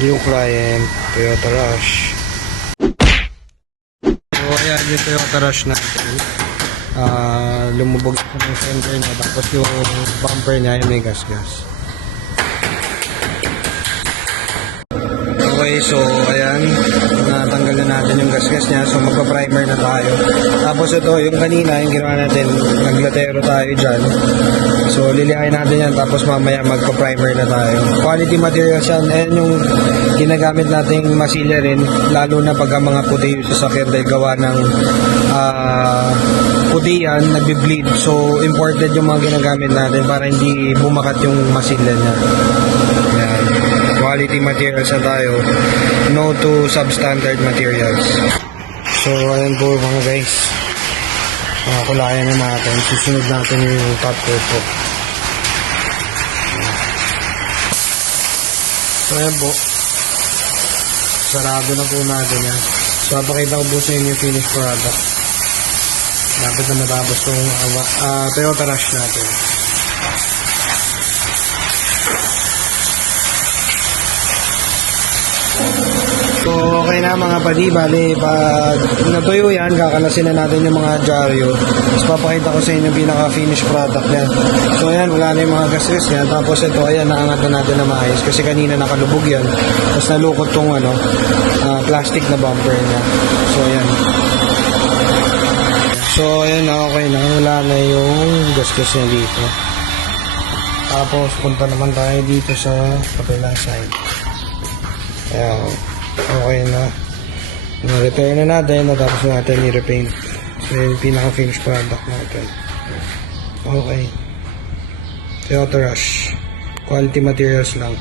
yung client, Toyota Rush. So ayan yung Toyota Rush natin. Lumubog yung fender niya, tapos yung bumper niya ay may gas-gas. Okay, so ayan, natanggal na natin yung gas-gas niya, so magpa-primer na tayo. Tapos ito, yung kanina, yung ginawa natin, naglatero tayo dyan. So lilihain natin yan, tapos mamaya magpa-primer na tayo. Quality materials yan, ayan yung ginagamit nating masilya rin, lalo na pag ang mga puti yung sasakyan dahil gawa ng puti yan, nagbi-bleed. So imported yung mga ginagamit natin para hindi bumakat yung masilya niya. Ayan. Quality materials na tayo, no to substandard materials. So ayan po mga guys, kulayan na natin, susunod natin yung top coat po. So ayan po, sarado na po natin yan. So papakita ko po sa inyo yung finished product. Dapat na matapos itong Toyota Rush natin. So okay na mga padi, bali pag natuyo yan, kakalasin na natin yung mga dyaryo. Tapos papakita ko sa inyo yung pinaka finished product yan. So ayan, wala na yung mga gas-gas yan. Tapos ito, ayan, naangat na natin na maayos kasi kanina nakalubog yan. Tapos nalukot tong plastic na bumper niya. So ayan. So ayan na, okay na, wala na yung gas-gas niya dito. Tapos punta naman tayo dito sa kabilang side. Ayan, okay na. Na-repair na natin, natapos natin i-repaint. So yung pinaka-finished product natin. Okay. Toyota Rush. Quality materials lang.